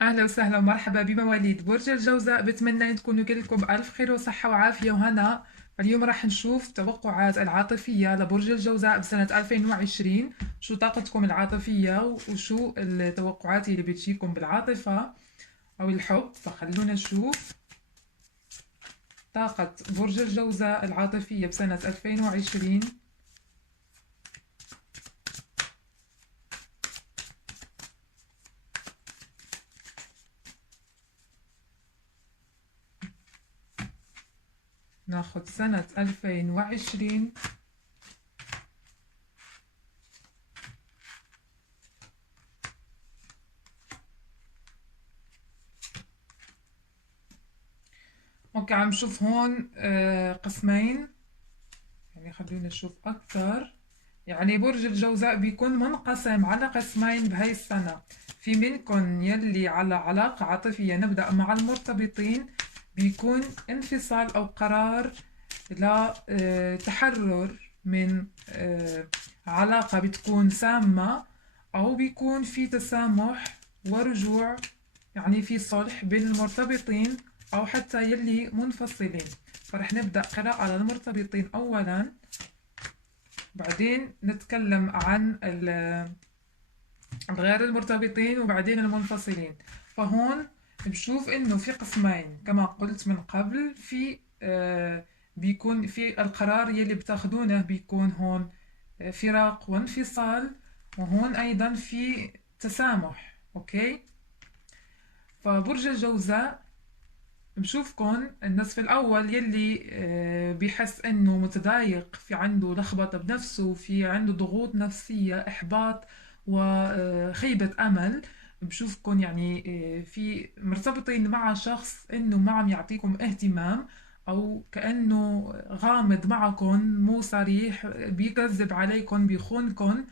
أهلا وسهلا ومرحبا بمواليد برج الجوزاء، بتمنى أن تكونوا كلكم بألف خير وصحة وعافية وهنا. اليوم راح نشوف توقعات العاطفية لبرج الجوزاء بسنة 2020. شو طاقتكم العاطفية وشو التوقعات اللي بتجيكم بالعاطفة أو الحب. فخلونا نشوف طاقة برج الجوزاء العاطفية بسنة 2020. ناخد سنة 2020. اوكي، عم شوف هون قسمين. يعني خلينا نشوف أكثر. يعني برج الجوزاء بيكون منقسم على قسمين بهاي السنة. في منكم يلي على علاقة عاطفية، نبدأ مع المرتبطين، بيكون انفصال أو قرار لتحرر من علاقة بتكون سامة، أو بيكون في تسامح ورجوع، يعني في صلح بين المرتبطين أو حتى يلي منفصلين. فرح نبدأ قراءة للمرتبطين أولا، بعدين نتكلم عن غير المرتبطين وبعدين المنفصلين. فهون بشوف انه في قسمين كما قلت من قبل. في بيكون في القرار يلي بتاخدونه بيكون هون فراق وانفصال، وهون ايضا في تسامح. اوكي، فبرج الجوزاء بشوفكن النصف الأول يلي بيحس إنه متضايق، في عنده لخبطة بنفسه، في عنده ضغوط نفسية، إحباط وخيبة أمل. بشوفكن يعني في مرتبطين مع شخص إنه ما عم يعطيكم اهتمام، أو كأنه غامض معكم، مو صريح، بيكذب عليكم، بيخونكم،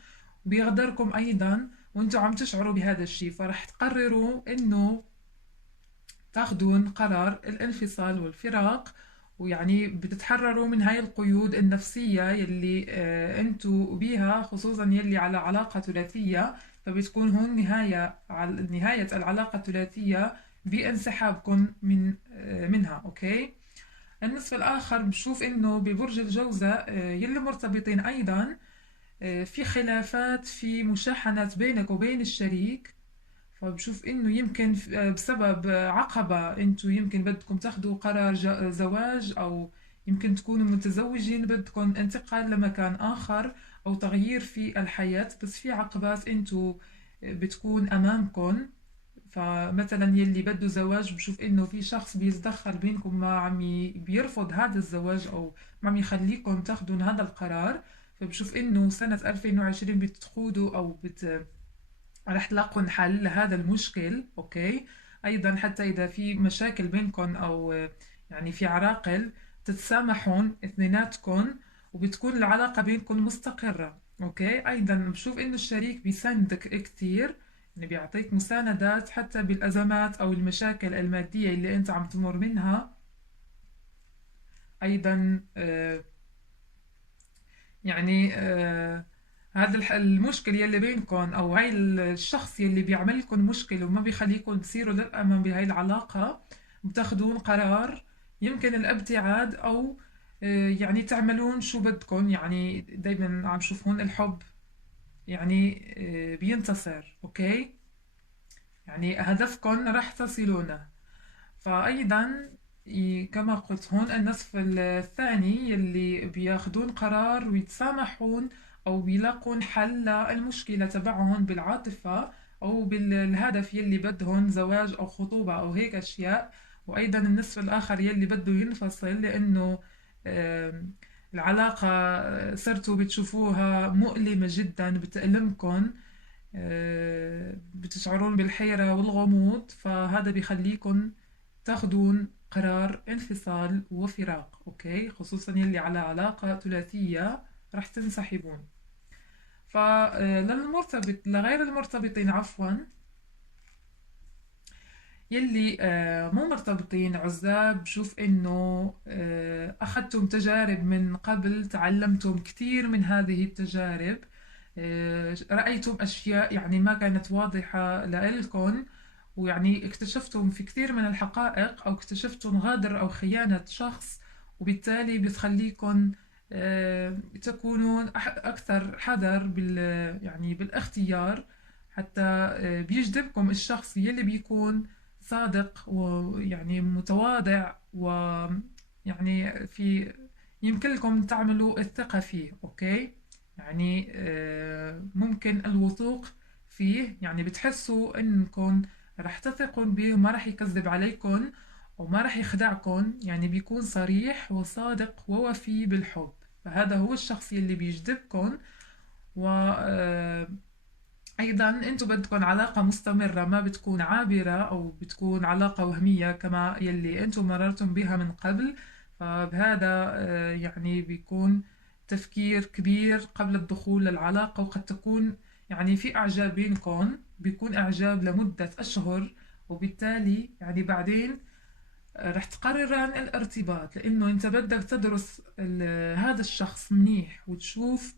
بيغدركم أيضا، وانتم عم تشعروا بهذا الشيء. فرح تقرروا إنه تاخدون قرار الانفصال والفراق، ويعني بتتحرروا من هاي القيود النفسية يلي انتو بيها، خصوصا يلي على علاقة ثلاثية. فبتكون هون نهاية العلاقة الثلاثية بانسحابكم منها. اوكي، النصف الآخر بشوف إنه ببرج الجوزاء يلي مرتبطين أيضا في خلافات، في مشاحنات بينك وبين الشريك. فبشوف انه يمكن بسبب عقبة انتوا يمكن بدكم تاخدوا قرار زواج، او يمكن تكونوا متزوجين بدكم انتقال لمكان اخر او تغيير في الحياة، بس في عقبات انتوا بتكون امامكم. فمثلا يلي بده زواج بشوف انه في شخص بيتدخل بينكم، ما عم بيرفض هذا الزواج، او ما عم يخليكم تاخدوا هذا القرار. فبشوف انه سنة 2020 بتخوضوا او رح تلاقوا حل لهذا المشكل. اوكي، ايضا حتى اذا في مشاكل بينكم او يعني في عراقل، تتسامحون اثنيناتكم وبتكون العلاقة بينكم مستقرة. اوكي، ايضا بشوف انه الشريك بيساندك كتير، يعني بيعطيك مساندات حتى بالازمات او المشاكل المادية اللي انت عم تمر منها. ايضا يعني هذا المشكل يلي بينكم، او هاي الشخص يلي بيعمل لكم مشكلة وما بيخليكم تصيروا للأمام بهاي العلاقة، بتاخدون قرار يمكن الابتعاد، او يعني تعملون شو بدكم. يعني دايما عم شوف هون الحب يعني بينتصر. اوكي، يعني هدفكم رح تصلونه. فأيضا كما قلت هون النصف الثاني يلي بياخدون قرار ويتسامحون، أو بيلاقون حل للمشكلة تبعهم بالعاطفة، أو بالهدف يلي بدهم زواج أو خطوبة أو هيك أشياء. وأيضا النصف الآخر يلي بده ينفصل لأنه آم، العلاقة صرتوا بتشوفوها مؤلمة جدا، بتألمكم، بتشعرون بالحيرة والغموض. فهذا بيخليكم تاخدون قرار انفصال وفراق. اوكي، خصوصا يلي على علاقة ثلاثية رح تنسحبون. لغير المرتبطين عفوا، يلي مو مرتبطين عزاب، بشوف انه اخذتم تجارب من قبل، تعلمتم كثير من هذه التجارب، رأيتم اشياء يعني ما كانت واضحة لإلكم، ويعني اكتشفتم في كثير من الحقائق، أو اكتشفتم غدر أو خيانة شخص، وبالتالي بتخليكم تكونون أكثر حذر يعني بالاختيار، حتى بيجذبكم الشخص يلي بيكون صادق ويعني متواضع، ويعني يمكن لكم تعملوا الثقة فيه. أوكي، يعني ممكن الوثوق فيه، يعني بتحسوا انكم رح تثقوا به وما رح يكذب عليكم وما رح يخدعكم، يعني بيكون صريح وصادق ووفي بالحب. فهذا هو الشخص اللي بيجذبكم. و أيضا أنتم بدكم علاقة مستمرة، ما بتكون عابرة أو بتكون علاقة وهمية كما يلي أنتم مررتم بها من قبل. فبهذا يعني بيكون تفكير كبير قبل الدخول للعلاقة، وقد تكون يعني في إعجاب بينكم، بيكون إعجاب لمدة أشهر، وبالتالي يعني بعدين رح تقرران الارتباط، لأنه أنت بدك تدرس هذا الشخص منيح وتشوف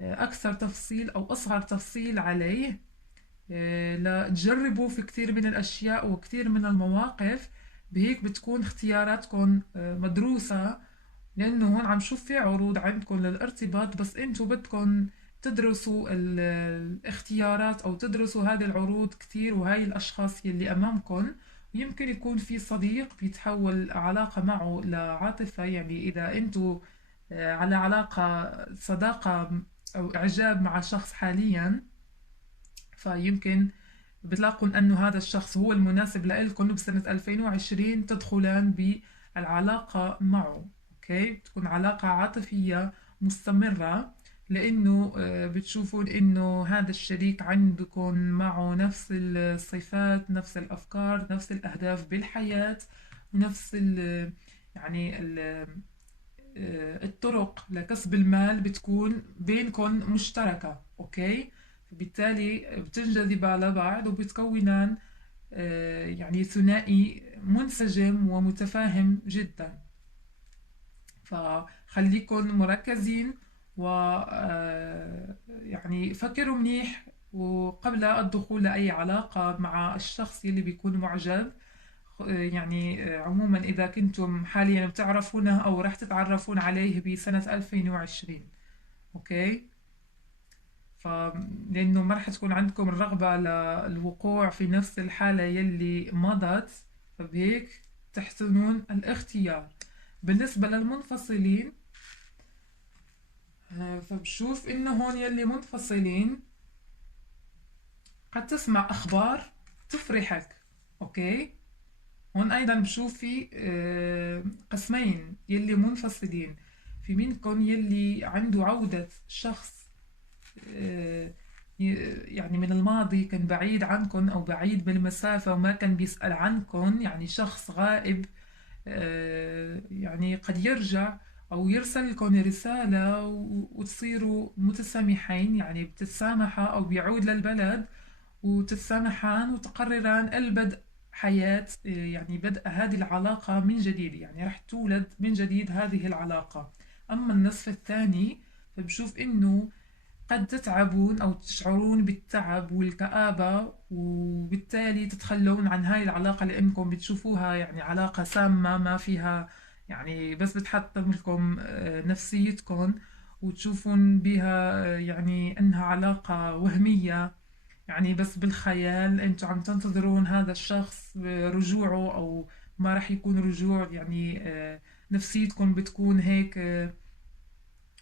أكثر تفصيل أو أصغر تفصيل عليه، لتجربوا في كثير من الأشياء وكثير من المواقف. بهيك بتكون اختياراتكم مدروسة، لأنه هون عم شوف في عروض عندكم للارتباط، بس أنتوا بدكم تدرسوا الاختيارات أو تدرسوا هذه العروض كثير وهاي الأشخاص يلي أمامكم. ويمكن يكون في صديق بيتحول علاقة معه لعاطفة، يعني إذا أنتوا على علاقة صداقة أو إعجاب مع شخص حاليا، فيمكن بتلاقوا أنه هذا الشخص هو المناسب لإلكم بسنة 2020 تدخلان بالعلاقة معه. أوكي، تكون علاقة عاطفية مستمرة، لأنه بتشوفون أنه هذا الشريك عندكم معه نفس الصفات، نفس الأفكار، نفس الأهداف بالحياة، ونفس يعني الطرق لكسب المال بتكون بينكم مشتركة. أوكي، فبالتالي بتنجذب على بعض وبتكونان يعني ثنائي منسجم ومتفاهم جدا. فخليكن مركزين و يعني فكروا منيح وقبل الدخول لأي علاقة مع الشخص اللي بيكون معجب. يعني عموما إذا كنتم حاليا بتعرفونه أو راح تتعرفون عليه بسنة 2020. أوكي، لأنه ما راح تكون عندكم الرغبة للوقوع في نفس الحالة يلي مضت، فبهيك تحسنون الاختيار. بالنسبة للمنفصلين، فبشوف إنه هون يلي منفصلين قد تسمع أخبار تفرحك. أوكي، هون أيضا بشوف في قسمين يلي منفصلين. في منكم يلي عنده عودة شخص يعني من الماضي كان بعيد عنكم أو بعيد بالمسافة وما كان بيسأل عنكم، يعني شخص غائب، يعني قد يرجع أو يرسل لكم رسالة وتصيروا متسامحين، يعني بتتسامحا أو بيعود للبلد وتتسامحان وتقرران البدء حياة، يعني بدء هذه العلاقة من جديد، يعني رح تولد من جديد هذه العلاقة. أما النصف الثاني فبشوف إنه قد تتعبون أو تشعرون بالتعب والكآبة، وبالتالي تتخلون عن هاي العلاقة لأنكم بتشوفوها يعني علاقة سامة ما فيها، يعني بس بتحطم لكم نفسيتكم، وتشوفون بها يعني أنها علاقة وهمية، يعني بس بالخيال انتوا عم تنتظرون هذا الشخص رجوعه او ما راح يكون رجوع. يعني نفسيتكم بتكون هيك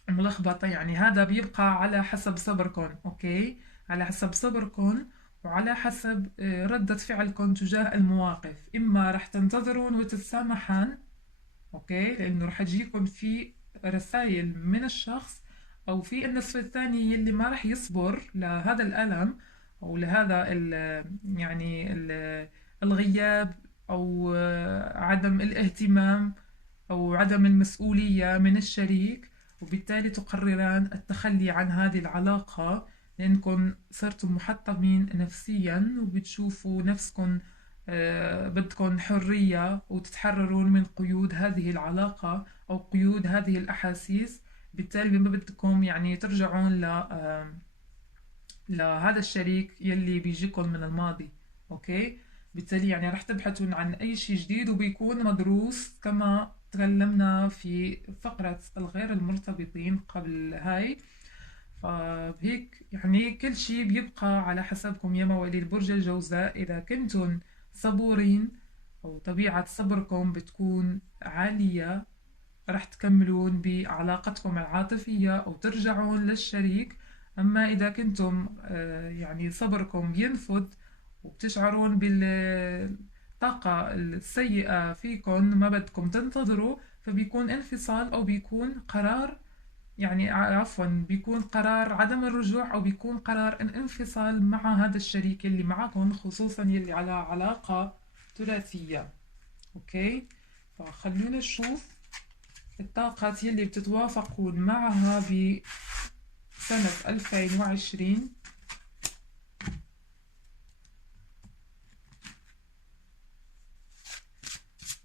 ملخبطة. يعني هذا بيبقى على حسب صبركم. اوكي، على حسب صبركم وعلى حسب ردة فعلكم تجاه المواقف. اما راح تنتظرون وتتسامحان، اوكي، لانه راح يجيكم في رسائل من الشخص، او في النصف الثاني يلي ما راح يصبر لهذا الألم او لهذا يعني الغياب او عدم الاهتمام او عدم المسؤولية من الشريك، وبالتالي تقرران التخلي عن هذه العلاقة لأنكم صرتم محطمين نفسيا وبتشوفوا نفسكم بدكم حرية وتتحررون من قيود هذه العلاقة أو قيود هذه الأحاسيس. بالتالي ما بدكم يعني ترجعون لهذا الشريك يلي بيجيكم من الماضي. أوكي، بالتالي يعني راح تبحثون عن أي شيء جديد وبيكون مدروس كما تكلمنا في فقرة الغير المرتبطين قبل هاي. فبهيك يعني كل شيء بيبقى على حسبكم يا مواليد برج الجوزاء. إذا كنتم صبورين أو طبيعة صبركم بتكون عالية رح تكملون بعلاقتكم العاطفية أو ترجعون للشريك. أما إذا كنتم يعني صبركم ينفذ وبتشعرون بالطاقة السيئة فيكم ما بدكم تنتظروا، فبيكون انفصال أو بيكون قرار، يعني عفوا بيكون قرار عدم الرجوع أو بيكون قرار الانفصال مع هذا الشريك اللي معكم، خصوصا يلي على علاقة ثلاثية. أوكي، فخلونا نشوف الطاقات يلي بتتوافقون معها بسنة 2020.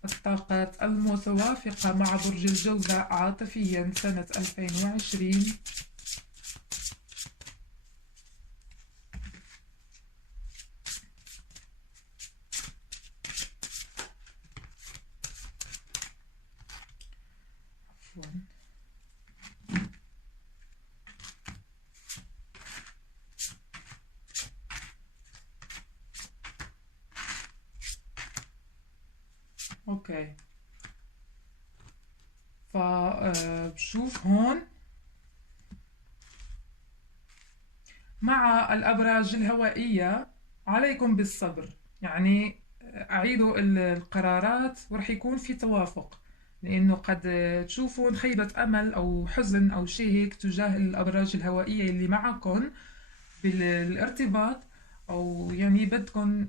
الطاقات المتوافقة مع برج الجوزاء عاطفيا سنة 2020. عفوا اوكي، فبشوف هون مع الأبراج الهوائية عليكم بالصبر، يعني أعيدوا القرارات ورح يكون في توافق، لأنه قد تشوفون خيبة أمل أو حزن أو شيء هيك تجاه الأبراج الهوائية اللي معكم بالارتباط، أو يعني بدكم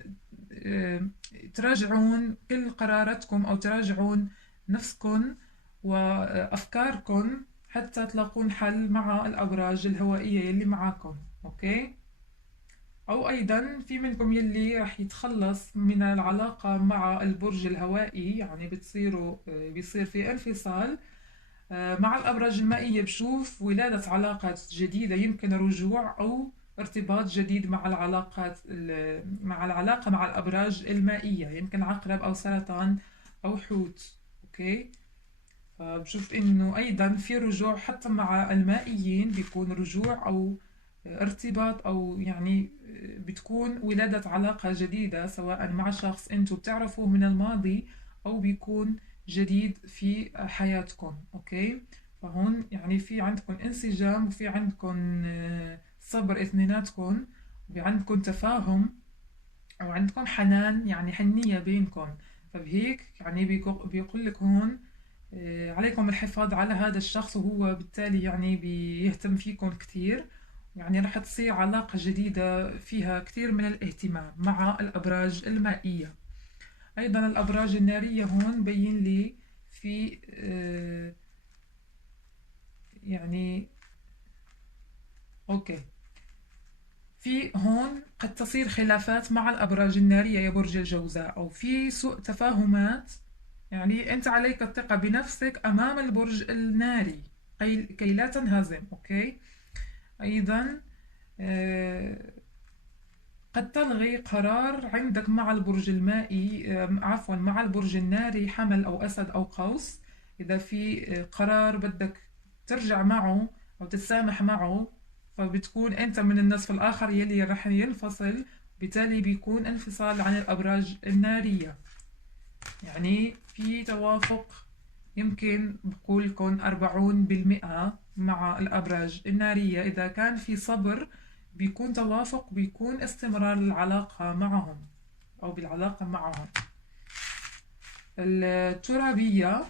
تراجعون كل قراراتكم أو تراجعون نفسكم وأفكاركم حتى تلاقون حل مع الأبراج الهوائية اللي معاكم. أوكي، أو أيضا في منكم يلي رح يتخلص من العلاقة مع البرج الهوائي، يعني بيصير في انفصال. مع الأبراج المائية بشوف ولادة علاقات جديدة، يمكن رجوع أو ارتباط جديد مع مع العلاقة مع الأبراج المائية، يمكن عقرب أو سرطان أو حوت. أوكي، فبشوف إنه أيضا في رجوع حتى مع المائيين، بيكون رجوع أو ارتباط أو يعني بتكون ولادة علاقة جديدة سواء مع شخص أنتوا بتعرفوه من الماضي أو بيكون جديد في حياتكم. أوكي، فهون يعني في عندكم انسجام وفي عندكم صبر اثنيناتكم، وفي عندكم تفاهم وعندكم حنان، يعني حنية بينكم. فبهيك يعني بيقول لك هون عليكم الحفاظ على هذا الشخص، وهو بالتالي يعني بيهتم فيكم كتير، يعني رح تصير علاقة جديدة فيها كتير من الاهتمام مع الأبراج المائية. أيضا الأبراج النارية هون بين لي في يعني أوكي، في هون قد تصير خلافات مع الأبراج النارية يا برج الجوزاء، أو في سوء تفاهمات، يعني أنت عليك الثقة بنفسك أمام البرج الناري كي لا تنهزم. أوكي، أيضا قد تلغي قرار عندك مع البرج المائي، عفوا مع البرج الناري حمل أو أسد أو قوس. إذا في قرار بدك ترجع معه أو تتسامح معه، فبتكون أنت من النصف الآخر يلي رح ينفصل، بالتالي بيكون انفصال عن الأبراج النارية. يعني في توافق، يمكن بقول لكم 40% مع الأبراج النارية. إذا كان في صبر بيكون توافق، بيكون استمرار العلاقة معهم أو بالعلاقة معهم. الترابية،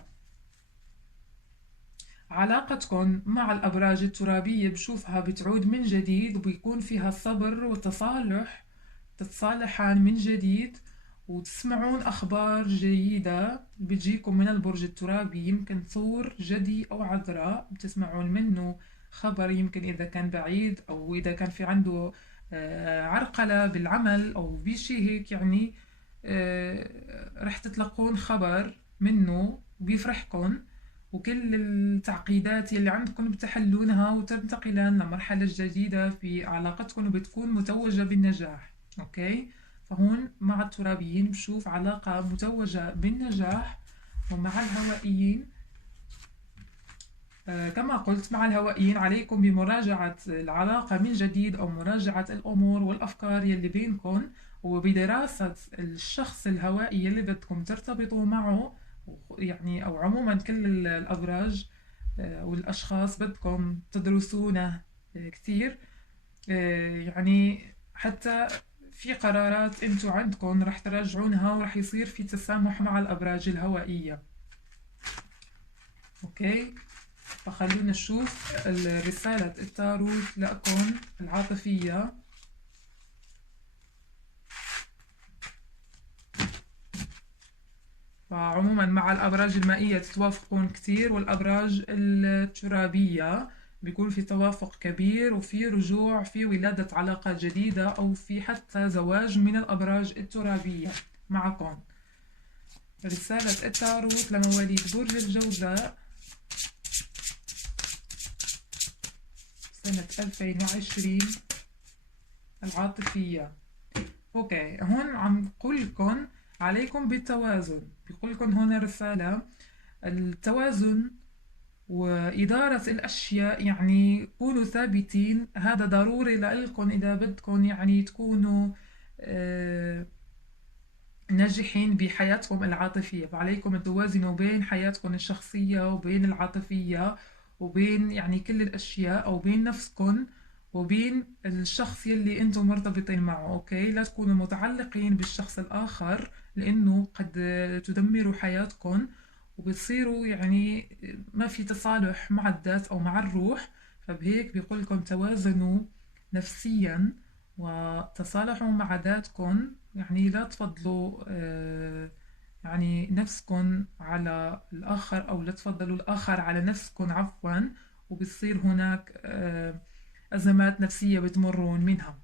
علاقتكم مع الأبراج الترابية بشوفها بتعود من جديد، وبيكون فيها صبر وتصالح، تتصالحان من جديد وتسمعون أخبار جيدة بتجيكم من البرج الترابي. يمكن ثور، جدي أو عذراء بتسمعون منه خبر، يمكن إذا كان بعيد أو إذا كان في عنده عرقلة بالعمل أو بشي هيك، يعني رح تتلقون خبر منه وبيفرحكم، وكل التعقيدات اللي عندكم بتحلونها وتنتقلان لمرحلة جديدة في علاقتكم وبتكون متوجة بالنجاح. أوكي، فهون مع الترابيين بشوف علاقة متوجة بالنجاح، ومع الهوائيين كما قلت مع الهوائيين عليكم بمراجعة العلاقة من جديد أو مراجعة الأمور والأفكار يلي بينكم، وبدراسة الشخص الهوائي اللي بدكم ترتبطوا معه، يعني أو عموما كل الأبراج والأشخاص بدكم تدرسونه كتير، يعني حتى في قرارات انتو عندكم رح تراجعونها ورح يصير في تسامح مع الأبراج الهوائية. اوكي، فخلونا نشوف رسالة التاروت لكم العاطفية. فعموما مع الأبراج المائية تتوافقون كتير، والأبراج الترابية بيكون في توافق كبير وفي رجوع في ولادة علاقات جديدة أو في حتى زواج من الأبراج الترابية معكم. رسالة التاروت لمواليد برج الجوزاء سنة 2020 العاطفية. اوكي، هون عم بقول لكم عليكم بالتوازن، بيقول لكم هون رسالة التوازن وإدارة الأشياء، يعني كونوا ثابتين، هذا ضروري لكم إذا بدكم يعني تكونوا ناجحين بحياتكم العاطفية. فعليكم توازنوا بين حياتكم الشخصية وبين العاطفية وبين يعني كل الأشياء، أو بين نفسكم وبين الشخص يلي انتم مرتبطين معه. اوكي، لا تكونوا متعلقين بالشخص الآخر لأنه قد تدمروا حياتكم وبتصيروا يعني ما في تصالح مع الذات أو مع الروح. فبهيك بيقول لكم توازنوا نفسيا وتصالحوا مع ذاتكم، يعني لا تفضلوا يعني نفسكم على الآخر، أو لا تفضلوا الآخر على نفسكم عفوا، وبتصير هناك أزمات نفسية بتمرون منها.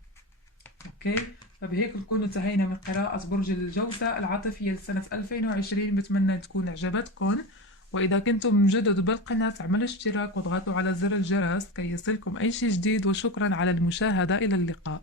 أوكي، فبهيك نكون انتهينا من قراءة برج الجوزاء العاطفية لسنة 2020. بتمنى تكون عجبتكم، وإذا كنتم جدد بالقناة اعملوا اشتراك واضغطوا على زر الجرس كي يصلكم أي شيء جديد، وشكرا على المشاهدة. إلى اللقاء.